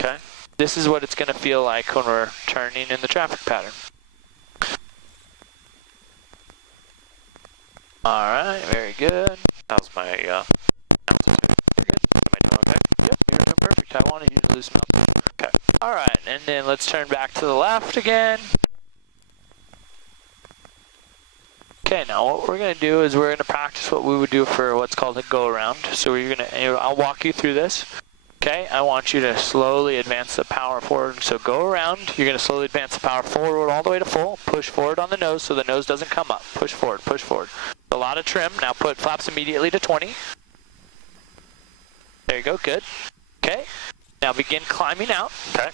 Okay. This is what it's going to feel like when we're turning in the traffic pattern. Alright, very good. How's my altitude? You're good. Am I doing okay? Yep, you're doing perfect. I wanted you to loosen up. Okay. Alright, and then let's turn back to the left again. Okay, now what we're going to do is we're going to practice what we would do for what's called a go-around. So we're going to, I'll walk you through this. Okay, I want you to slowly advance the power forward. So go around, you're going to slowly advance the power forward all the way to full. Push forward on the nose so the nose doesn't come up. Push forward, push forward. A lot of trim. Now put flaps immediately to 20. There you go, good. Okay, now begin climbing out. Okay.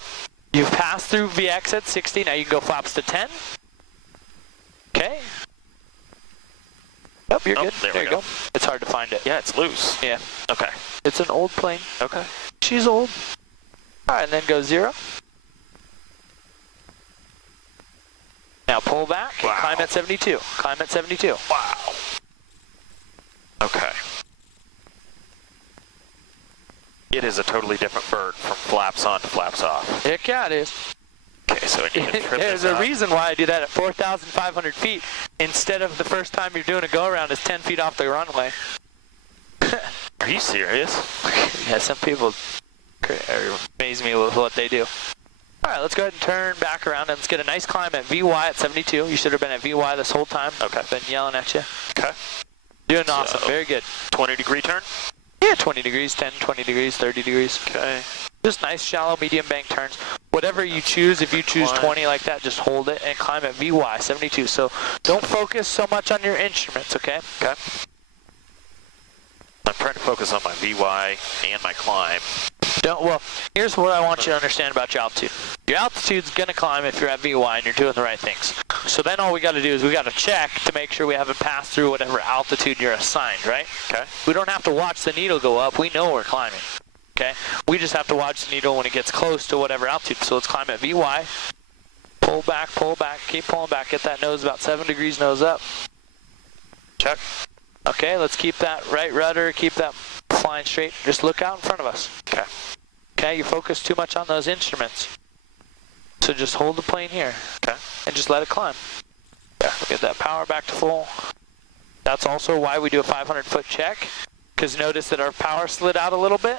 You've passed through VX at 60, now you can go flaps to 10. Okay. Yep, you're good. There you go. It's hard to find it. Yeah, it's loose. Yeah. Okay. It's an old plane. Okay. She's old. Alright, and then go 0. Now pull back and climb at 72. Climb at 72. Wow. Okay. It is a totally different bird from flaps on to flaps off. Heck yeah, it is. Okay, so I need to trim There's this a up. reason why I do that at 4,500 feet instead of the first time you're doing a go-around is 10 feet off the runway. Are you serious? Yeah, some people amaze me with what they do. Alright, let's go ahead and turn back around and let's get a nice climb at VY at 72. You should have been at VY this whole time. Okay. I've been yelling at you. Okay. Doing awesome. Very good. 20-degree turn? Yeah, 20 degrees, 10, 20 degrees, 30 degrees. Okay. Just nice, shallow, medium bank turns. Whatever you choose, if you choose 20 like that, just hold it and climb at VY 72. So don't focus so much on your instruments, okay? Okay. I'm trying to focus on my VY and my climb. Well, here's what I want you to understand about your altitude. Your altitude's going to climb if you're at VY and you're doing the right things. So then all we got to do is we got to check to make sure we haven't passed through whatever altitude you're assigned, right? Okay. We don't have to watch the needle go up. We know we're climbing. Okay? We just have to watch the needle when it gets close to whatever altitude. So let's climb at VY. Pull back, keep pulling back. Get that nose about 7 degrees nose up. Check. Okay, let's keep that right rudder, keep that flying straight. Just look out in front of us. Okay. Okay, you focus too much on those instruments. So just hold the plane here. Okay. And just let it climb. Yeah, get that power back to full. That's also why we do a 500-foot check. Because notice that our power slid out a little bit.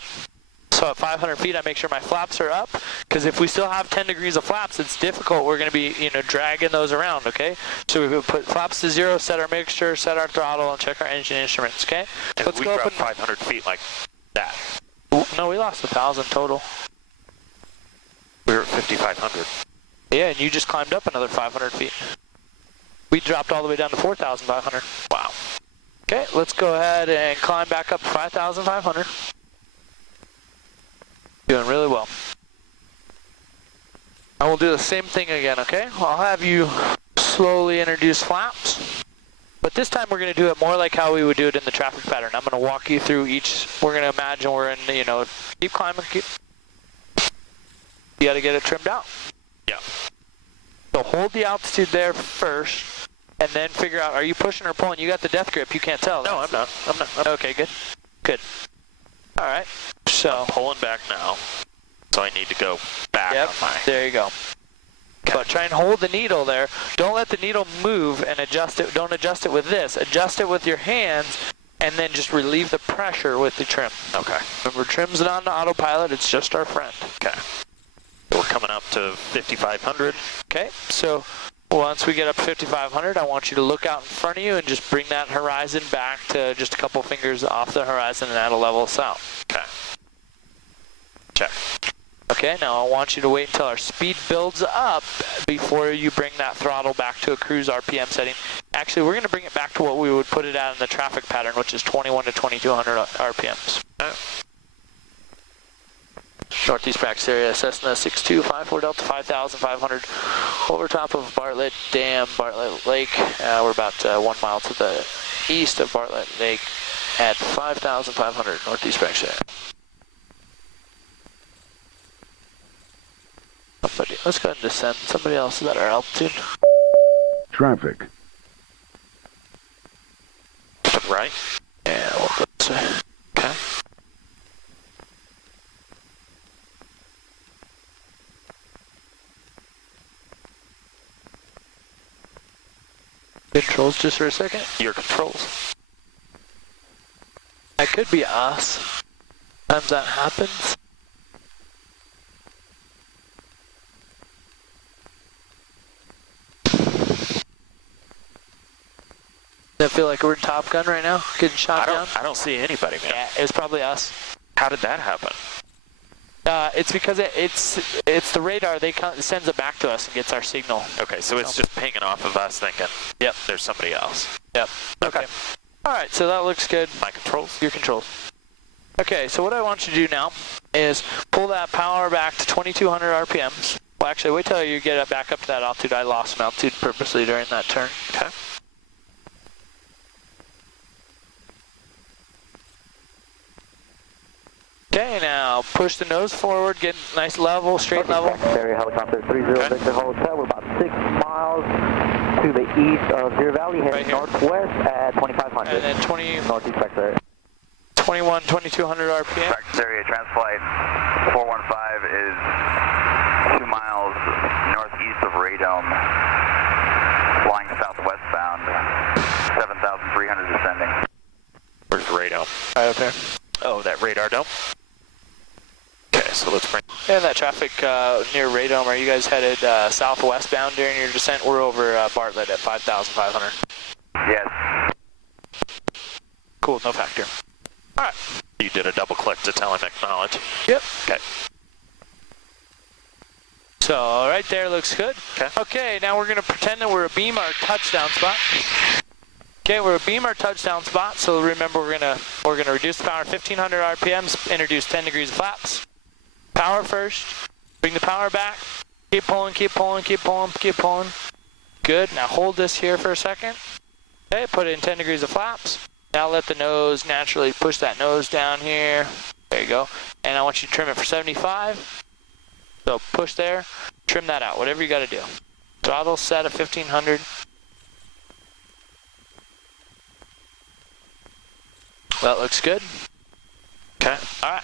So at 500 feet, I make sure my flaps are up. Because if we still have 10 degrees of flaps, it's difficult. We're going to be, dragging those around, okay? So we put flaps to 0, set our mixture, set our throttle, and check our engine instruments, okay? And Let's we go up dropped and 500 feet like that. No, we lost 1,000 total. We were at 5,500. Yeah, and you just climbed up another 500 feet. We dropped all the way down to 4,500. Wow. Okay, let's go ahead and climb back up to 5,500. Doing really well. And we'll do the same thing again, okay? I'll have you slowly introduce flaps. But this time we're going to do it more like how we would do it in the traffic pattern. I'm going to walk you through each. We're going to imagine we're in, keep climbing. You got to get it trimmed out. Yeah. So hold the altitude there first, and then figure out, are you pushing or pulling? You got the death grip. You can't tell. No, I'm not. Okay, good. Good. All right. So I'm pulling back now. So I need to go back on my... There you go. So try and hold the needle there. Don't let the needle move and adjust it. Don't adjust it with this. Adjust it with your hands and then just relieve the pressure with the trim. Okay. Remember, trim's not on autopilot. It's just our friend. Okay. So we're coming up to 5,500. Okay. So once we get up to 5,500, I want you to look out in front of you and just bring that horizon back to just a couple fingers off the horizon and that'll level us out. Okay. Check. Okay, now I want you to wait until our speed builds up before you bring that throttle back to a cruise RPM setting. Actually, we're going to bring it back to what we would put it at in the traffic pattern, which is 21 to 2,200 RPMs. Northeast practice area, Cessna 6254 Delta 5,500 over top of Bartlett Dam, Bartlett Lake. We're about 1 mile to the east of Bartlett Lake at 5,500 Northeast practice area. Let's go ahead and descend. Somebody else is at our altitude. Traffic. Right? Yeah, we'll go this way. Okay. Controls just for a second. Your controls. That could be us. Sometimes that happens. I feel like we're in Top Gun right now, getting shot down. I don't see anybody, man. Yeah, it was probably us. How did that happen? It's because it's the radar. It sends it back to us and gets our signal. Okay, so it's just pinging off of us thinking, yep, there's somebody else. Yep. Okay. All right, so that looks good. My controls? Your controls. Okay, so what I want you to do now is pull that power back to 2200 RPMs. Well, actually, wait till you get it back up to that altitude. I lost some altitude purposely during that turn. Okay. Okay, now push the nose forward, get nice level, straight level. Area helicopter 30 Victor Hotel. We're about 6 miles to the east of Deer Valley, heading northwest at 2500. And then 20, Northeast sector. 21, 2200 RPM. Practice area Transflight 415 is 2 miles northeast of Radome, flying southwestbound, 7,300 descending. Where's Radome? Right up there. Oh, that radar dome? Okay, so let's bring... And that traffic near Radome, are you guys headed southwestbound during your descent? We're over Bartlett at 5,500. Yes. Cool, no factor. All right. You did a double click to tell him acknowledge. Yep. Okay. So right there looks good. Okay. Okay, now we're gonna pretend that we're a beam our touchdown spot. Okay, we're a beam our touchdown spot. So remember, we're gonna reduce the power 1500 RPMs, introduce 10 degrees of flaps. Power first. Bring the power back. Keep pulling, keep pulling, keep pulling, keep pulling. Good. Now hold this here for a second. Okay, put in 10 degrees of flaps. Now let the nose naturally push that nose down here. There you go. And I want you to trim it for 75. So push there, trim that out, whatever you got to do. Throttle set at 1500. That looks good. Okay. All right.